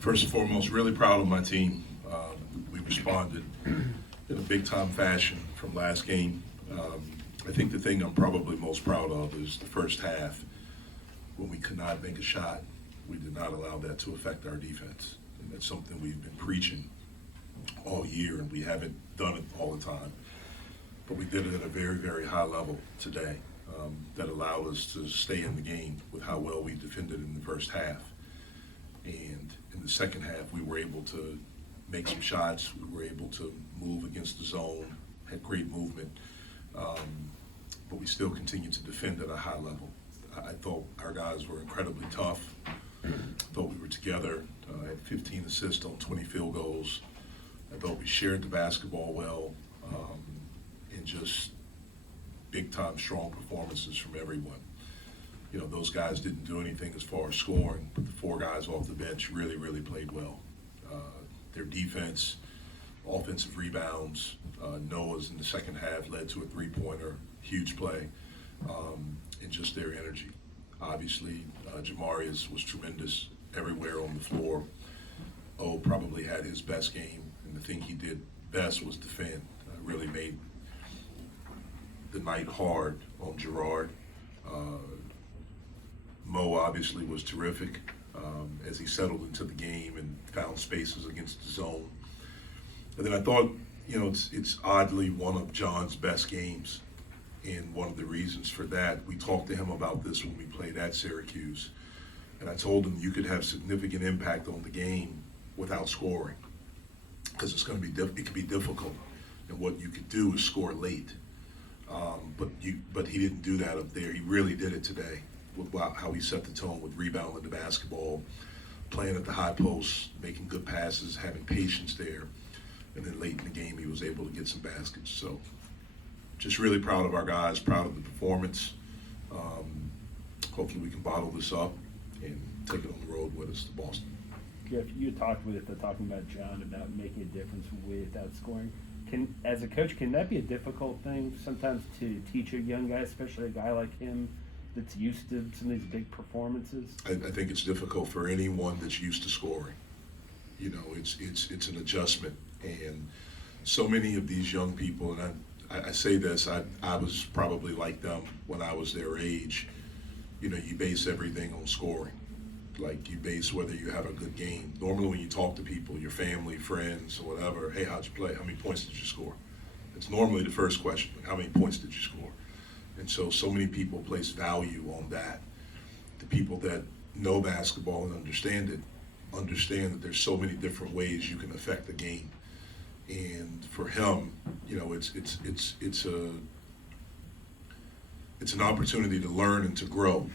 First and foremost, really proud of my team. We responded in a big-time fashion from last game. I think the thing I'm probably most proud of is the first half. When we could not make a shot, we did not allow that to affect our defense. And that's something we've been preaching all year, and we haven't done it all the time. But we did it at a very, very high level today that allowed us to stay in the game with how well we defended in the first half. And in the second half, we were able to make some shots. We were able to move against the zone, had great movement, but we still continued to defend at a high level. I thought our guys were incredibly tough. I thought we were together. I had 15 assists on 20 field goals. I thought we shared the basketball well, and just big-time strong performances from everyone. You know, those guys didn't do anything as far as scoring, but the four guys off the bench really, really played well. Their defense, offensive rebounds, Noah's in the second half led to a three-pointer, huge play, and just their energy. Obviously, Jamarius was tremendous everywhere on the floor. Probably had his best game, and the thing he did best was defend. Really made the night hard on Gerard. Mo obviously was terrific as he settled into the game and found spaces against the zone. And then I thought, you know, it's oddly one of John's best games. And one of the reasons for that, we talked to him about this when we played at Syracuse. And I told him you could have significant impact on the game without scoring, because it's going to be it could be difficult. And what you could do is score late. But he didn't do that up there. He really did it today with how he set the tone with rebounding the basketball, playing at the high post, making good passes, having patience there. And then late in the game, he was able to get some baskets. So just really proud of our guys, proud of the performance. Hopefully we can bottle this up and take it on the road with us to Boston. Jeff, you talked talking about John about making a difference without scoring. As a coach, can that be a difficult thing sometimes to teach a young guy, especially a guy like him that's used to some of these big performances? I think it's difficult for anyone that's used to scoring. You know, it's an adjustment, and so many of these young people, and I say this, I was probably like them when I was their age. You know, you base everything on scoring. Like, you base whether you have a good game. Normally when you talk to people, your family, friends, or whatever, hey, how'd you play? How many points did you score? It's normally the first question, how many points did you score? And so many people place value on that. The people that know basketball and understand it, understand that there's so many different ways you can affect the game. And for him, you know, it's an opportunity to learn and to grow.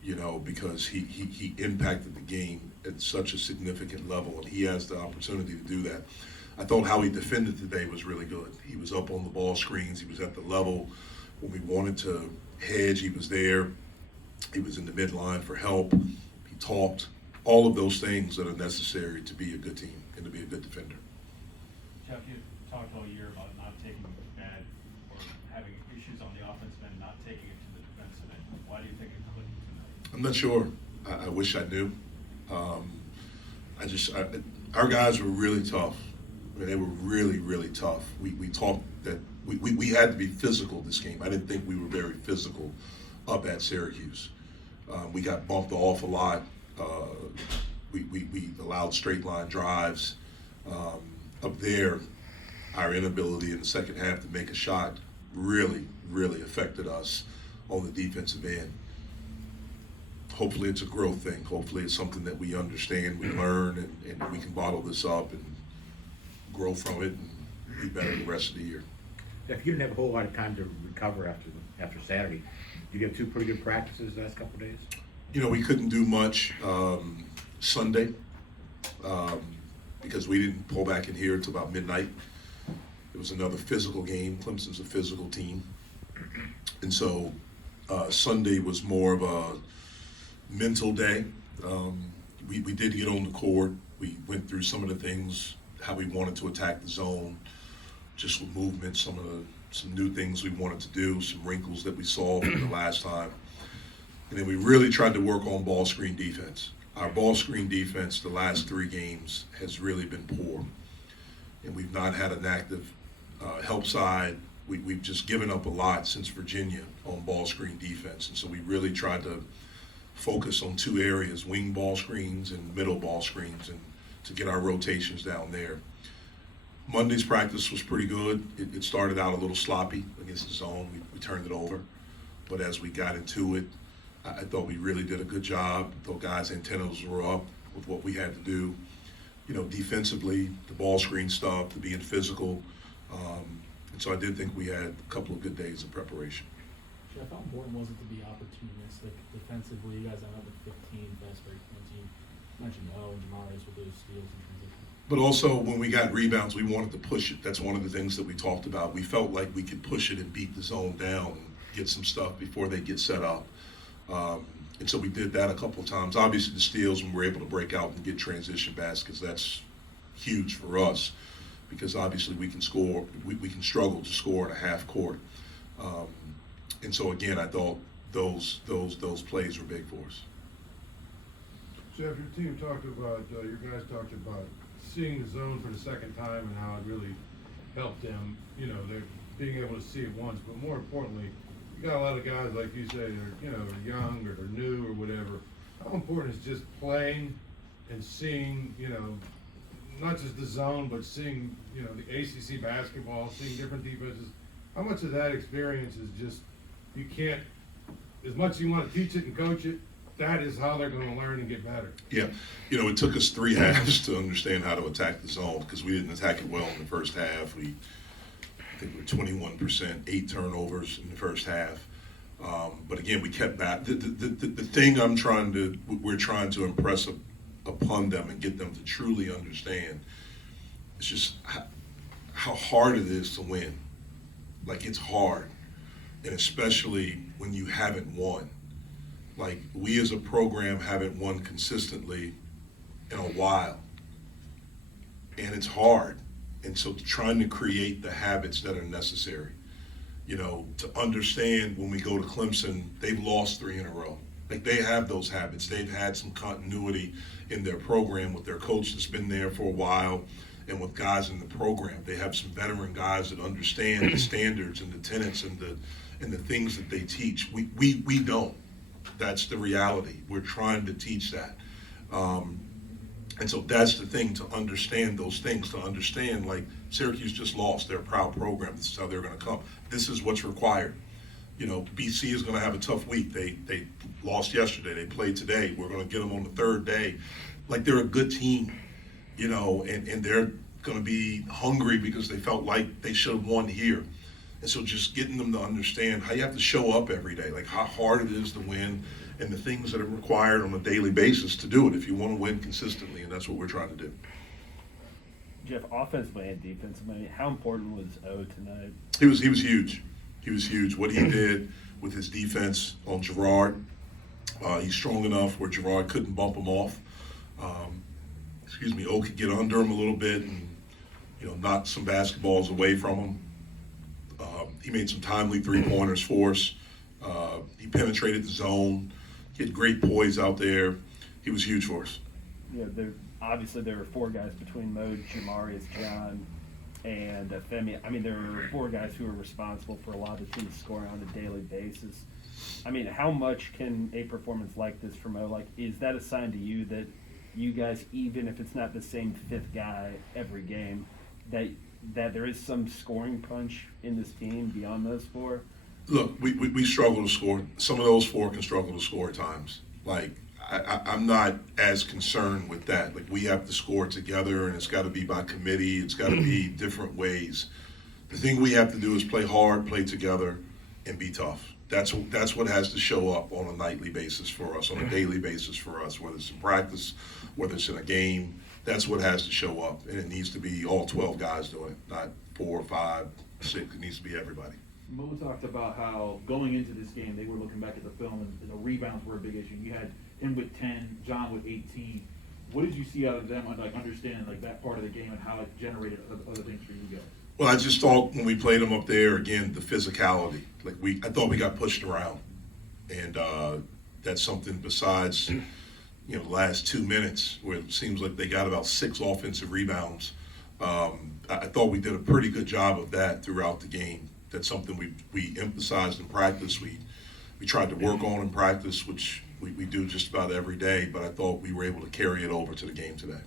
You know, because he impacted the game at such a significant level, and he has the opportunity to do that. I thought how he defended today was really good. He was up on the ball screens. He was at the level when we wanted to hedge. He was there. He was in the midline for help. He talked. All of those things that are necessary to be a good team and to be a good defender. Jeff, you talked all year about not taking bad or having issues on the offensive end, not taking it to the defensive end. Why do you think it clicked tonight? I'm not sure. I wish I knew. Our guys were really tough. I mean, they were really, really tough. We talked that we had to be physical this game. I didn't think we were very physical up at Syracuse. We got bumped off a lot. We allowed straight line drives. Up there, our inability in the second half to make a shot really, really affected us on the defensive end. Hopefully it's a growth thing. Hopefully it's something that we understand, we learn, and we can bottle this up and grow from it and be better the rest of the year. If you didn't have a whole lot of time to recover after Saturday, you get two pretty good practices the last couple of days? You know, we couldn't do much Sunday because we didn't pull back in here until about midnight. It was another physical game. Clemson's a physical team. And so Sunday was more of a mental day. We did get on the court. We went through some of the things, how we wanted to attack the zone, just with movement, some new things we wanted to do, some wrinkles that we saw from the last time. And then we really tried to work on ball screen defense. Our ball screen defense the last 3 games has really been poor, and we've not had an active help side. We've just given up a lot since Virginia on ball screen defense, and so we really tried to focus on 2 areas, wing ball screens and middle ball screens, and to get our rotations down there. Monday's practice was pretty good. It started out a little sloppy against the zone. We turned it over, but as we got into it, I thought we really did a good job. I thought guys' antennas were up with what we had to do. You know, defensively, the ball screen stuff, the being physical. And so I did think we had a couple of good days of preparation. Jeff, how important was it to be opportunistic defensively? You guys ended up with 15 best break point team. You mentioned O and Jamarius with those steals in transition. But also, when we got rebounds, we wanted to push it. That's one of the things that we talked about. We felt like we could push it and beat the zone down and get some stuff before they get set up. And so we did that a couple of times. Obviously, the steals, when we're able to break out and get transition baskets, that's huge for us because obviously we can score. We can struggle to score in a half court. And so again, I thought those plays were big for us. Jeff, your team talked about, your guys talked about seeing the zone for the second time and how it really helped them. You know, they're being able to see it once, but more importantly, you got a lot of guys, like you say, they're young or they're new or whatever. How important is just playing and seeing, not just the zone, but seeing, the ACC basketball, seeing different defenses? How much of that experience is just, you can't, as much as you want to teach it and coach it, that is how they're going to learn and get better. Yeah, it took us 3 halves to understand how to attack the zone because we didn't attack it well in the first half. I think we're 21%, 8 turnovers in the first half. But again, we kept back. The thing we're trying to impress upon them and get them to truly understand is just how hard it is to win. Like, it's hard, and especially when you haven't won. Like, we as a program haven't won consistently in a while, and it's hard. And so trying to create the habits that are necessary, to understand when we go to Clemson, they've lost 3 in a row. Like, they have those habits. They've had some continuity in their program with their coach that's been there for a while and with guys in the program. They have some veteran guys that understand the standards and the tenets and the things that they teach. We don't. That's the reality. We're trying to teach that. And so that's the thing, to understand those things, to understand, like, Syracuse just lost. They're a proud program. This is how they're going to come. This is what's required. BC is going to have a tough week. They lost yesterday. They played today. We're going to get them on the 3rd day. Like, they're a good team, and they're going to be hungry because they felt like they should have won here. And so just getting them to understand how you have to show up every day, like how hard it is to win and the things that are required on a daily basis to do it if you want to win consistently, and that's what we're trying to do. Jeff, offensively and defensively, how important was O tonight? He was huge. He was huge. What he did with his defense on Gerard, he's strong enough where Gerard couldn't bump him off. O could get under him a little bit and knock some basketballs away from him. He made some timely 3-pointers for us. He penetrated the zone. He had great poise out there. He was huge for us. Yeah, obviously there were 4 guys between Mode, Jamarius, John, and Femi. I mean, there were 4 guys who were responsible for a lot of the team's scoring on a daily basis. I mean, how much can a performance like this from O, is that a sign to you that you guys, even if it's not the same 5th guy every game, that there is some scoring punch in this team beyond those 4? Look, we struggle to score. Some of those 4 can struggle to score at times. Like, I'm not as concerned with that. Like, we have to score together, and it's got to be by committee. It's got to be different ways. The thing we have to do is play hard, play together, and be tough. That's what has to show up on a nightly basis for us, on a daily basis for us, whether it's in practice, whether it's in a game. That's what has to show up, and it needs to be all 12 guys doing it, not 4, 5, 6. It needs to be everybody. Mo talked about how going into this game, they were looking back at the film and the rebounds were a big issue. You had him with 10, John with 18. What did you see out of them, understanding that part of the game and how it generated other things for you guys? Well, I just thought when we played them up there, again, the physicality. I thought we got pushed around, and that's something besides the last 2 minutes where it seems like they got about 6 offensive rebounds. I thought we did a pretty good job of that throughout the game. That's something we emphasized in practice. We tried to work on in practice, which we do just about every day, but I thought we were able to carry it over to the game today.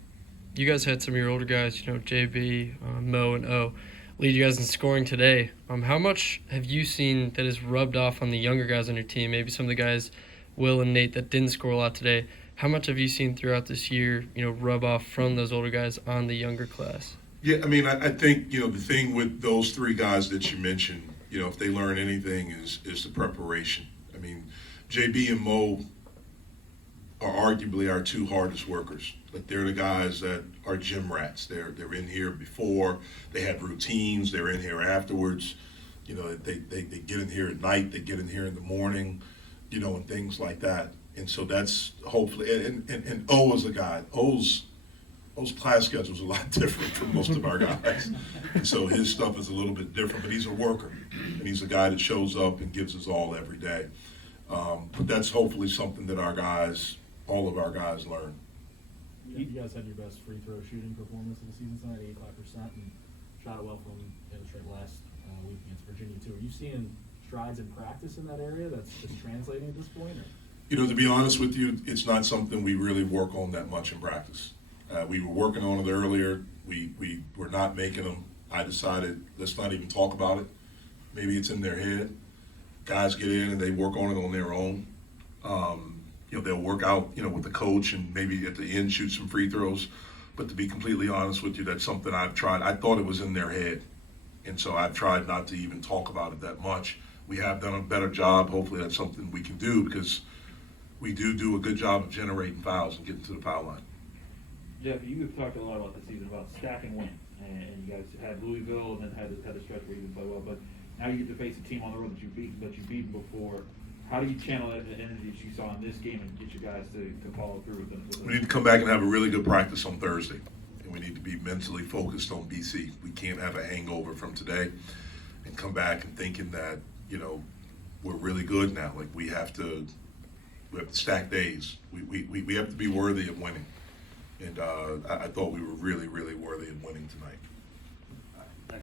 You guys had some of your older guys, JB, Mo, and O, lead you guys in scoring today. How much have you seen that has rubbed off on the younger guys on your team? Maybe some of the guys, Will and Nate, that didn't score a lot today. How much have you seen throughout this year, rub off from those older guys on the younger class? Yeah, I mean, I think, the thing with those 3 guys that you mentioned, if they learn anything is the preparation. I mean, JB and Mo are arguably our 2 hardest workers. Like, they're the guys that are gym rats. They're in here before, they have routines, they're in here afterwards. They get in here at night, they get in here in the morning, and things like that. And so that's hopefully, and O is a guy, O's class schedule is a lot different from most of our guys. And so his stuff is a little bit different, but he's a worker. And he's a guy that shows up and gives us all every day. But that's hopefully something that all of our guys learn. You guys had your best free throw shooting performance of the season tonight, 85%, and shot it well from straight last week against Virginia too. Are you seeing strides in practice in that area that's just translating at this point? Or? To be honest with you, it's not something we really work on that much in practice. We were working on it earlier. We were not making them. I decided, let's not even talk about it. Maybe it's in their head. Guys get in and they work on it on their own. They'll work out, with the coach and maybe at the end shoot some free throws. But to be completely honest with you, that's something I've tried. I thought it was in their head. And so I've tried not to even talk about it that much. We have done a better job. Hopefully that's something we can do because we do a good job of generating fouls and getting to the foul line. Jeff, you have talked a lot about this season about stacking wins, and you guys had Louisville and then had a stretch where you didn't play well. But now you get to face a team on the road that you've beaten before. How do you channel that energy that you saw in this game and get you guys to follow through with it? We need to come back and have a really good practice on Thursday, and we need to be mentally focused on BC. We can't have a hangover from today and come back and thinking that we're really good now. Like we have to stack days. We have to be worthy of winning. And I thought we were really, really worthy of winning tonight.